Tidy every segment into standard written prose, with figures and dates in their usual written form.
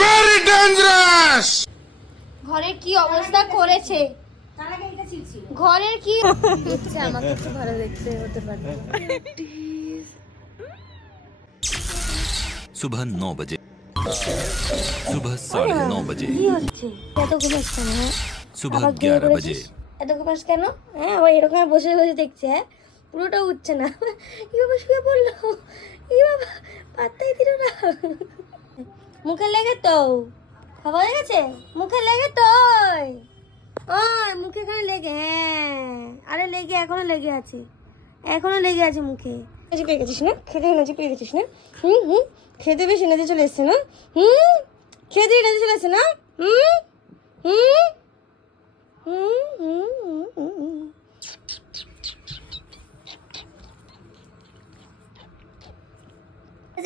very dangerous. ঘরের কি অবস্থা করেছে, ঘরের কি দেখছে, আমাকে একটু ভালো দেখতে হতে পারে। सुबह 9 बजे, सुबह 9:30 बजे, কি হচ্ছে? এত ঘুমাস কেন? सुबह আবার ঘুমিয়ে 11 बजे, পড়েছিস? এত ঘুমাস কেন? হ্যাঁ, আবার এরকম বসে বসে দেখছে। হ্যাঁ, পুরোটা উঠছে না। ই বাবা শুয়ে পড়লো, ই বাবা পাত্তাই দিল না। মুখে লেগে তো খাওয়া হয়ে গেছে, মুখে লেগে তো ওই মুখে এখানে লেগে, হ্যাঁ আরে লেগে, এখনো লেগে আছে, এখনো লেগে আছে মুখে। এসে পেয়ে গেছিস না, খেতে এনার্জি পেয়ে গেছিস না? হুম, খেতে বেশ এনার্জি চলে এসছে না? খেতে এনার্জি চলে এসছে না?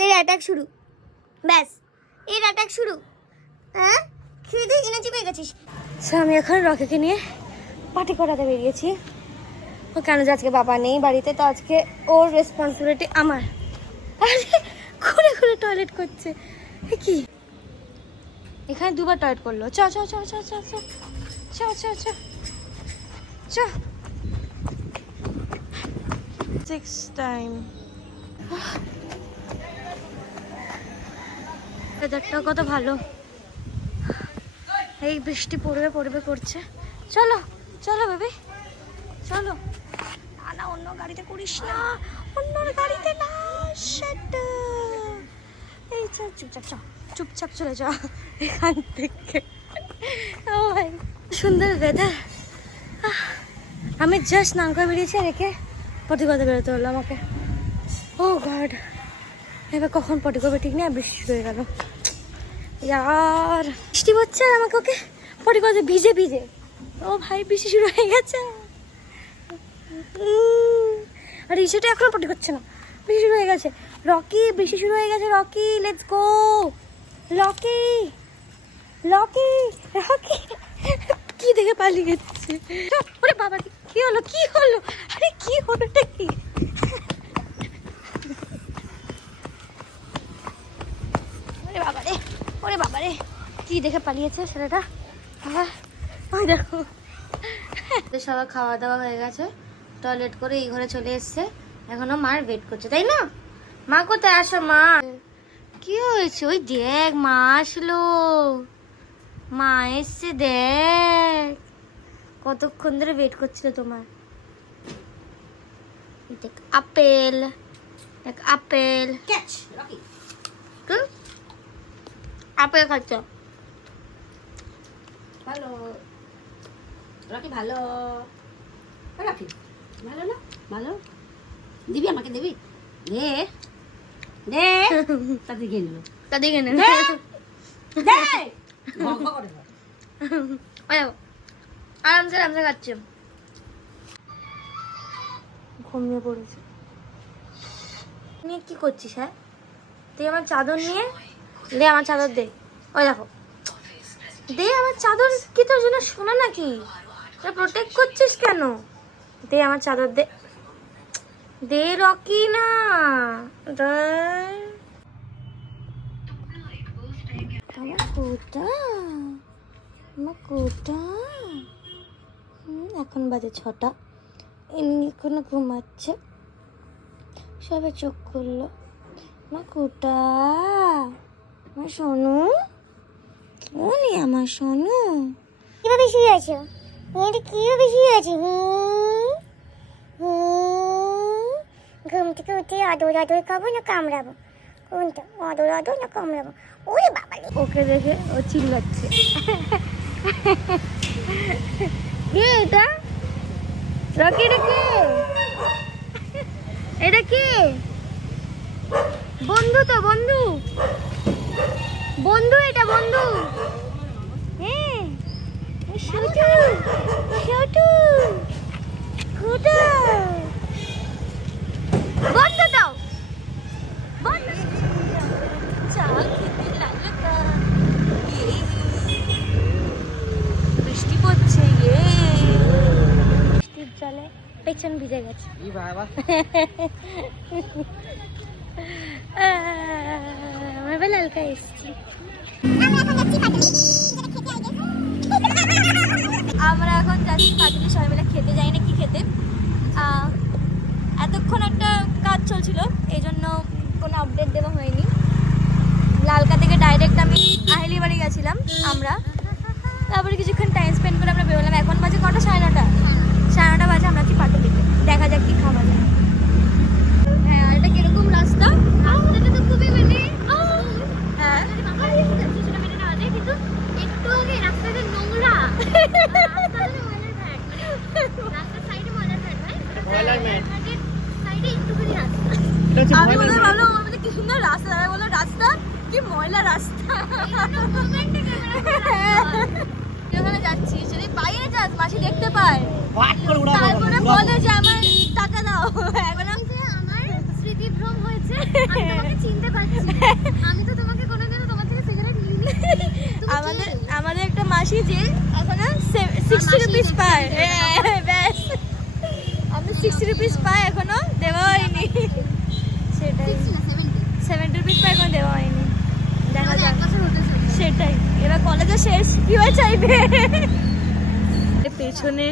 এর অ্যাটাক শুরু, ব্যাস এর অ্যাটাক শুরু। হ্যাঁ, খেতে এনার্জি পেয়ে গেছিস। আমি এখন রকিকে নিয়ে পার্টি করাতে বেরিয়েছি। ও কেন যে আজকে বাবা নেই বাড়িতে, তো আজকে ওর রেসপন্সিবিলিটি আমার। আরে ঘুরে ঘুরে টয়লেট করছে কি, এখানে দুবার টয়লেট করলো। চ চ চ চ চ চ চ চ চ চ 6 টাইম। ওয়েদারটা কত ভালো, এই বৃষ্টি পড়বে পড়বে করছে। চলো চলো বেবি চলো। না না, অন্য গাড়িতে করিস না, অন্য গাড়িতে না। এই চল, চুপচাপ চল, চুপচাপ চলে যা এখান থেকে। সুন্দর ওয়েদার। আমি জাস্ট স্নান করে বেরিয়েছি, রেখে পটি করতে বেরোতে হলো আমাকে। ও গড, এবার কখন পটি করবে ঠিক নেই, বৃষ্টি শুরু হয়ে গেল। ইয়ার বৃষ্টি হচ্ছে আর আমাকে ওকে পটি করতে ভিজে ভিজে। ও ভাই, বৃষ্টি শুরু হয়ে গেছে। আর ইসেটা এখনো পটি করছে না, বৃষ্টি শুরু হয়ে গেছে। রকি, বৃষ্টি শুরু হয়ে গেছে। Rocky, let's go. Lockie Lockie Rocky কি দেখে পালিয়ে গেছে? ওরে বাবা, কি হলো, কি হলো? আরে কি হলো, কি? ওরে বাবা রে, ওরে বাবা রে, কি দেখে পালিয়েছে ছেলেটা। দেখো, সবার খাওয়া দাওয়া হয়ে গেছে, টয়লেট করে এই ঘরে চলে এসছে। এখনো মার ওয়েট করছে, তাই না? মা কোথায়? আসো মা। কি হয়েছে? ওই দেখ, মা আসলো, মা এসছে, দেখ কতক্ষণ ধরে ওয়েট করছিল তোমার। দেখ আপেল, দেখ আপেল, ক্যাচ রকি, আপেল খাচ্ছ। ভালো রকি, ভালো রকি, ভালো না? ভালো দিবি আমাকে, দিবি? দে দে, তাদের গিয়ে নেবে, তাদের কেন দে ভঙ্গ করে দাও। আরামসে আরামসে খাচ্ছে। ঘুমিয়ে পড়েছে। নিয়ে কি করছিস? হ্যাঁ, তুই আমার চাদর নিয়ে দে, আমার চাদর দে। ওই দেখো, দে আমার চাদর। কি তোর জন্য শোনা নাকি? প্রোটেক্ট করছিস কেন? দে আমার চাদর, দে দে রকি না। আমার কোটা, আমার কোটা। এখন বাজে 6টা, এমনি এখনো ঘুমাচ্ছে। সবে চোখ করলো। আমার কোটা, আমার সোনু, ও নে আমার সোনু। কিভাবে শুয়ে আছো? এটা কিভাবে শুয়ে আছো? ঘুম থেকে উঠে আদর আদর খাবো না কামড়াবো? কোনটা, আদর আদর না কামড়াবো? ওরে বাবা, ওকে দেখে ও চিল্লাচ্ছে। কে এটা? রকি, এটা কে? এটা কে? বন্ধু তো, বন্ধু, বন্ধু, এটা বন্ধু। হ্যাঁ, ছোটু ছোটু কোথা? বন্ধ দাও, বন্ধ। চা খেতে লাগলো। বৃষ্টি পড়ছে, বৃষ্টির জলে পেছন ভিজে গেছে। তবে লালকা এসছি। আমরা এখন যাচ্ছি পাটুলি সবাই মিলে খেতে, যাই না কি খেতে। এতক্ষণ একটা কাজ চলছিল, এই জন্য কোনো আপডেট দেওয়া হয়নি। লালকা থেকে ডাইরেক্ট আমি আহেলি বাড়ি গেছিলাম আমরা, তারপরে কিছুক্ষণ টাইম স্পেন্ড করে আমরা বেরোলাম। এখন বাজে কটা? 9:30। 9:30 বাজে, আমরা কি পাটুলিতে, দেখা যাক কি খাওয়া যায়। হ্যাঁ, আর এটা কিরকম রাস্তা? রাস্তাটা তো খুবই মানে হ্যাঁ কিন্তু একটু আগে রাস্তাটা নোংরা। আমি বলে ভাবলাম আমার মধ্যে কি সুন্দর রাস্তা, আমি বললাম রাস্তা কি ময়লা রাস্তা। ওখানে যাচ্ছি, যদি বাইরে যাস মাসি দেখতে পায়, তারপরে বলে যে আমার টাকা দাও। এখন আমার স্মৃতিভ্রম হয়েছে, আমি তোমাকে চিনতে পারছি, আমি তো তোমাকে কোনোদিনও তোমার থেকে সিগারেট নিইনি। আমাদের একটা মাসি যে এখন 60 রুপিস পায়, ব্যাস আমি 60 রুপিস পাই, এখনো দেওয়া হয়নি। সেটাই 70 রুপিস পাই, এখনো দেওয়া হয়নি। দেখা যাক, সেটাই এবার কলেজে শেষ কি হয় চাইবে। পেছনে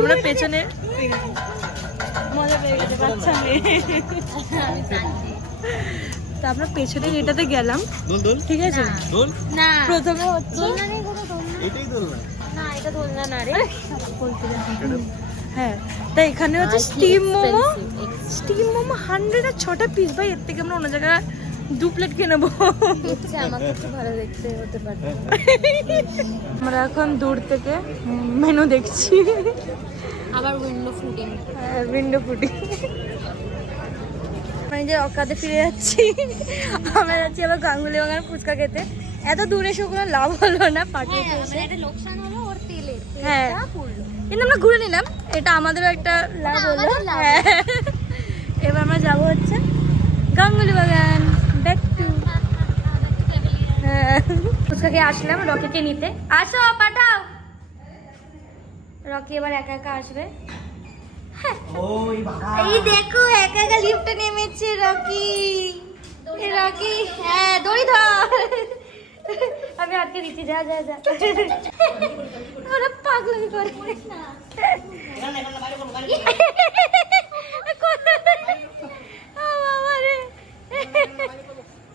আমরা পেছনে মজা পেয়ে গেছে বাচ্চা মেয়ে। তো আমরা পেছনে এটাতে গেলাম, ঠিক আছে। না প্রথমে হচ্ছে না, এটা দোলনা না রে, হ্যাঁ। তাই এখানে হচ্ছে স্টিম মোমো 100 আর 6টা পিস। ভাই এর থেকে আমরা অন্য জায়গায় 2 প্লেট কিনে নেবো। আমাকে একটু ভালো দেখতে হতে পারে। আমরা এখন দূর থেকে মেনু দেখছি, আবার উইন্ডো ফুডিং। আমি যে অকাতে ফিরে যাচ্ছি, আমরা যাচ্ছি আবার গাঙ্গুলি বাগান ফুচকা খেতে। এত দূরে এসে কোনো লাভ হলো না, পাঠিয়ে লোকসান হলো ওর তেলের। হ্যাঁ, কিন্তু আমরা ঘুরে নিলাম, এটা আমাদেরও একটা লাভ হলো। হ্যাঁ, এবার আমরা যাবো হচ্ছে গাঙ্গুলি বাগান, ব্যাক টু। হ্যাঁ, ফুচকা খেয়ে আসলাম রকিকে নিতে। আসো, পাঠাও। রকি এবার একা একা আসবে। এই দেখো একা একা লিফটে নেমেছে রকি। রকি, হ্যাঁ দড়ি ধর, আমি আটকে দিচ্ছি। যা যা যা, ওরা পাগলামি করে।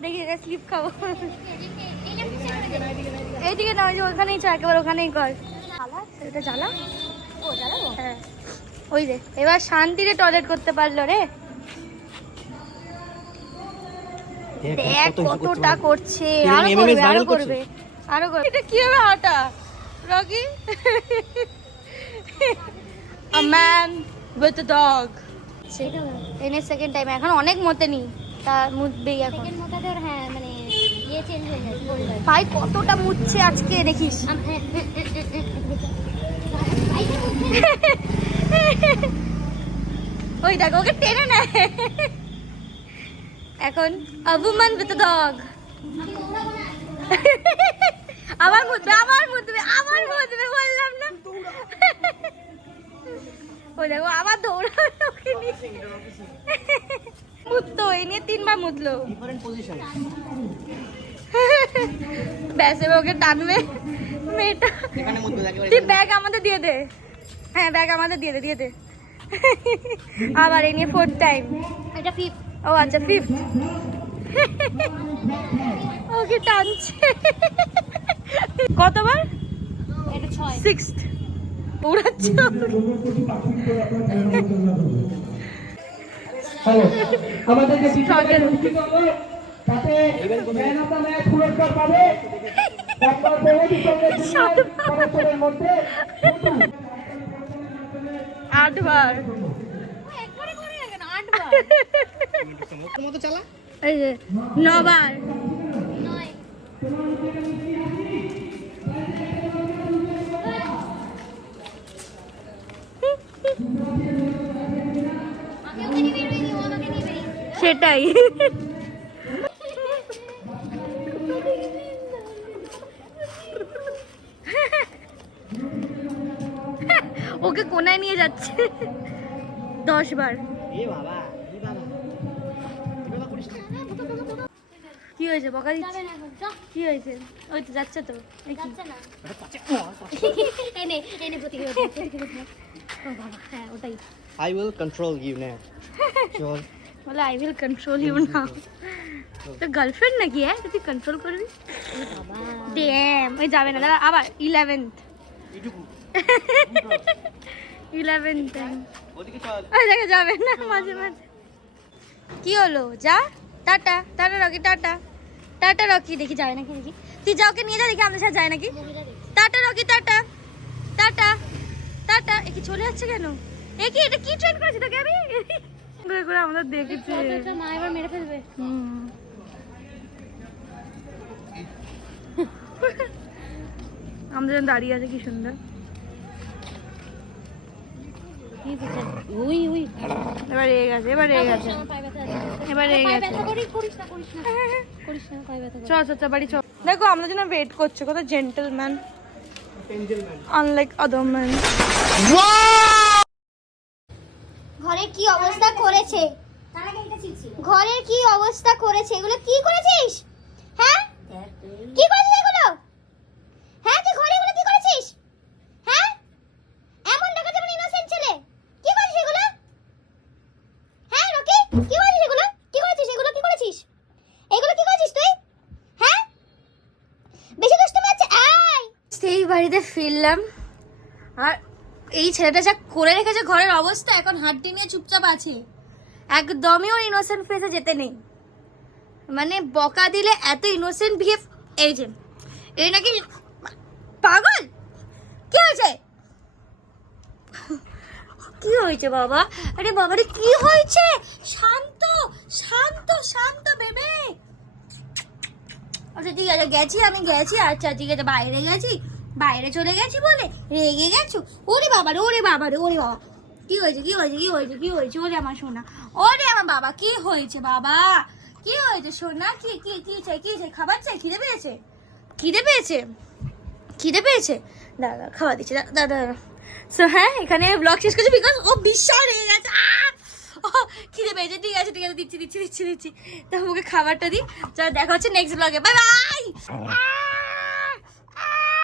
দেখি স্লিপ খাবো। এইদিকে না, ওখানেই চা, একেবারে ওখানেই কর। এটা জ্বালা, হ্যাঁ ওই রে। এবার শান্তিতে টয়লেট করতে পারলো রে। দেখ কতটা করছে, আরো করবে আরো করবে আরো করবে। এটা কি হবে হাঁটা Rocky? A man with a dog. এনে সেকেন্ড টাইম, এখন অনেক মতে নি, তা মুতবেই এখন। হ্যাঁ মানে ইয়ে চেঞ্জ হয়ে গেছে। ভাই কতটা মুতছে আজকে দেখিস। ওই দেখ ওকে টেনে নেয় এখন। আবুমান উইথ আ ডগ। আবার মুতবে বললাম না। ওই দেখো আবার দৌড়াবে ওকে নিয়ে। মুততো, এই নিয়ে 3 বার মুতলো। ব্যাস এবার ওকে টানবে মেয়েটা। তুই ব্যাগ আমাদের দিয়ে দে। হ্যাঁ ব্যাগ আমাদের দিয়ে দে। আবার এই নিয়ে 4th টাইম। এটা 5th। ও আচ্ছা 5th। ওকে টানছে কতবার? এটা 6th। উড়াচ্ছে। হ্যালো, আমাদেরকে বিশেষভাবে দুঃখিত হলো, তাতে ম্যান অফ দ্য ম্যাচ পুরস্কার পাবে ডক্টর প্রগতি সদস্যের মধ্যে 8 বার। এই যে 9 বার। সেটাই। ওকে কোনায় নিয়ে যাচ্ছে 10 বার। হয়েছে বকা দিচ্ছে কি হয়েছে ওই তো যাচ্ছে তো এই কি? এনে এনে প্রতিক্রিয়া ও বাবা হ্যাঁ ওটাই I will control you now. চল বলে আই উইল কন্ট্রোল ইউ নাও তো গার্লফ্রেন্ড নাকি হ্যাঁ তুই কন্ট্রোল করবি ড্যাম ওই যাবে না দাঁড়া আবার 11th 11th ওদিকে চল ওই দেখে যাবে না মাঝে মাঝে কি হলো যা tata tata Rocky tata tata Rocky দেখি যায় নাকি দেখি তুই যাওকে নিয়ে যা দেখি আমাদের সাথে যায় নাকি tata Rocky tata tata tata এ কি চলে যাচ্ছে কেন এ কি এটা কি ট্রেন করেছে তোকে আমি করে করে আমাদের দেখেছে মা এবার মেরে ফেলবে আমাদের দাঁড়িয়ে আছে কি সুন্দর উই উই এবার রেগে গেছে এবার রেগে গেছে আমার পায়ে ব্যথা আছে এবার রেগে পায়ে গেছে ব্যথা করি করিস না করিস না করিস না পায়ে ব্যথা চ চ চ বাড়ি চ দেখো আমরা যেন ওয়েট করছে কত জেন্টলম্যান আনলাইক আদার ম্যান ঘরের কি অবস্থা করেছে ঘরের কি অবস্থা করেছে এগুলো কি করেছিস হ্যাঁ কি করেছিস এগুলো হ্যাঁ তুই ঘরে এগুলো কি করেছিস হ্যাঁ এমন দেখা যাবে ইনোসেন্ট ছেলে কি করেছিস এগুলো হ্যাঁ রকি কি করেছিস এগুলো কি করেছিস এগুলো কি করেছিস এগুলো কি করেছিস তুই হ্যাঁ বেশি দুষ্টুমি হচ্ছে আয় সেই বাড়িতে ফিরলাম আর এই ছেলেটা যা করে রেখেছে ঘরের অবস্থা এখন হাড্ডি নিয়ে চুপচাপ আছে একদমই ওর ইনোসেন্ট ফেসে যেতে নেই মানে বকা দিলে এত ইনোসেন্ট বিহেভ এই যে এই নাকি পাগল কি হয়েছে কি হয়েছে বাবা আরে বাবারে কি হয়েছে শান্ত শান্ত শান্ত বেবে আচ্ছা ঠিক আছে গেছি আমি গেছি আচ্ছা ঠিক আছে বাইরে গেছি বাইরে চলে গেছি বলে রেগে গেছো ওরে বাবা রে ওরে বাবা রে ওরে বাবা কি হয়েছে কি হয়েছে কি হয়েছে কি হয়েছে ওরে আমার সোনা ওরে আমার বাবা কি হয়েছে বাবা কি হয়েছে সোনা কি কি কি চাই কি চাই খাবার চাই খিদে পেয়েছে খিদে পেয়েছে খিদে পেয়েছে দাদা খাবার দিচ্ছে দাদা সো হ্যাঁ এখানে ব্লগ শেষ করছি বিকজ ও বিশাল রেগে গেছে খিদে পেয়েছে ঠিক আছে দিচ্ছি দিচ্ছি দিচ্ছি দিচ্ছি তা ওকে খাবারটা দিই চল দেখা হচ্ছে নেক্সট ব্লগে বাই বাই